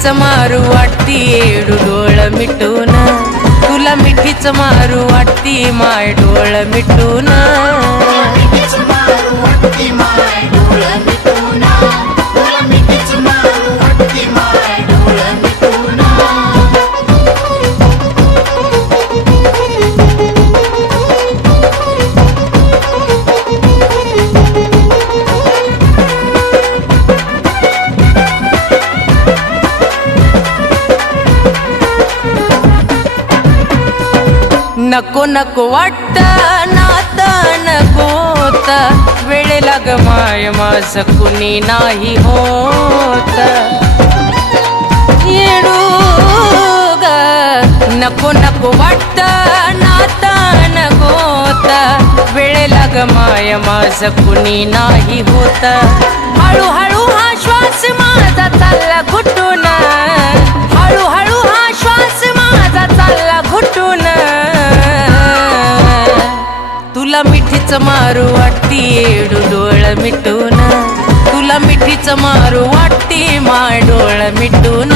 मिठीच मारू वाटती येडू डोळ मिटून, तुला मिठीच मारू वाटती माय डोळ मिटून. नको नको वाटत नाता नकोत, वेळेला ग माय माझ कुणी नाही होत. येडू ग नको नको वाटत नाता नकोत, वेळेला ग माय माझ कुणी नाही होत. हळूहळू हा श्वास माझा चालला घुटून, हळूहळू हा श्वास माझा चालला घुटून. तुला मिठीच मारू वाटती येडू डोळ मिटून, तुला मिठीच मारू वाटती माय डोळ मिटून.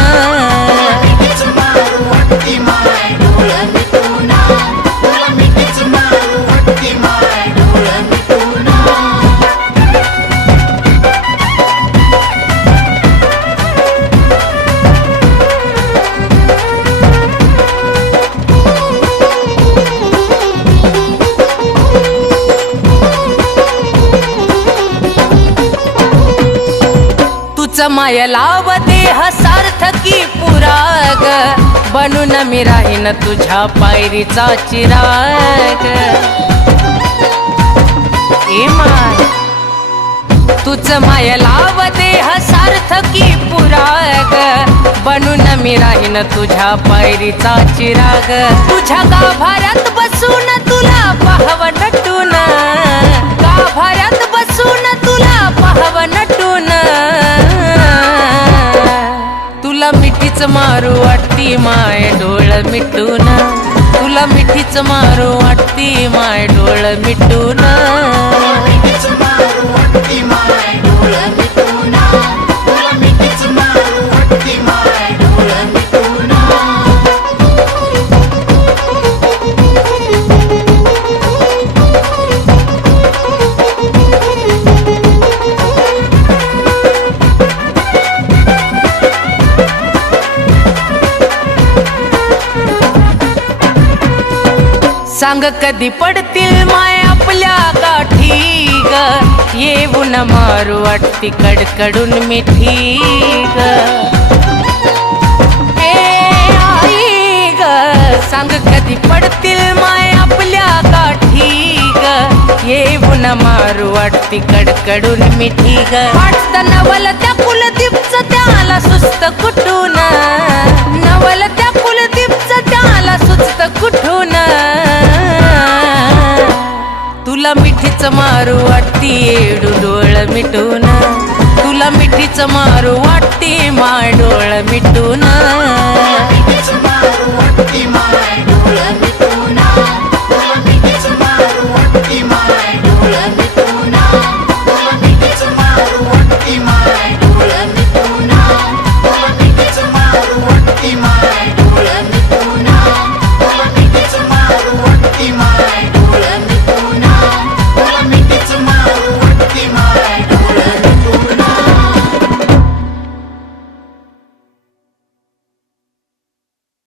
माय लाव देह सार्थकी पुराग, बनून मी राहीन तुझ्या पायरीचा चिराग. ए माय तुझ माय लाव देह सार्थकी पुराग, बनून मी राहीन तुझ्या पायरीचा चिराग. तुझ्या गाभाऱ्यात बसून तुला पाहव नटून, गाभाऱ्यात बसून तुला पाहव नटून. तुला मिठीच मारू वाटती माय डोळ मिटून, तुला मिठीच मारू वाटती माय डोळ मिटून. सांग कधी पडतील माय आपल्या गाठी ग, येऊन मारू वाटती कडकडून मिठी ग. आई ग सांग कधी पडतील माय आपल्या गाठी ग, येऊन मारू वाटती कडकडून मिठी ग. वाटत नवल त्या कुलदीपच त्याला सुस्त कुठून, नवल त्या कुलदीपच त्याला सुस्त कुठून. तुला मिठीच मारू वाटती येडू डोळ मिटून, तुला मिठीच मारू वाटती माय डोळ मिटून.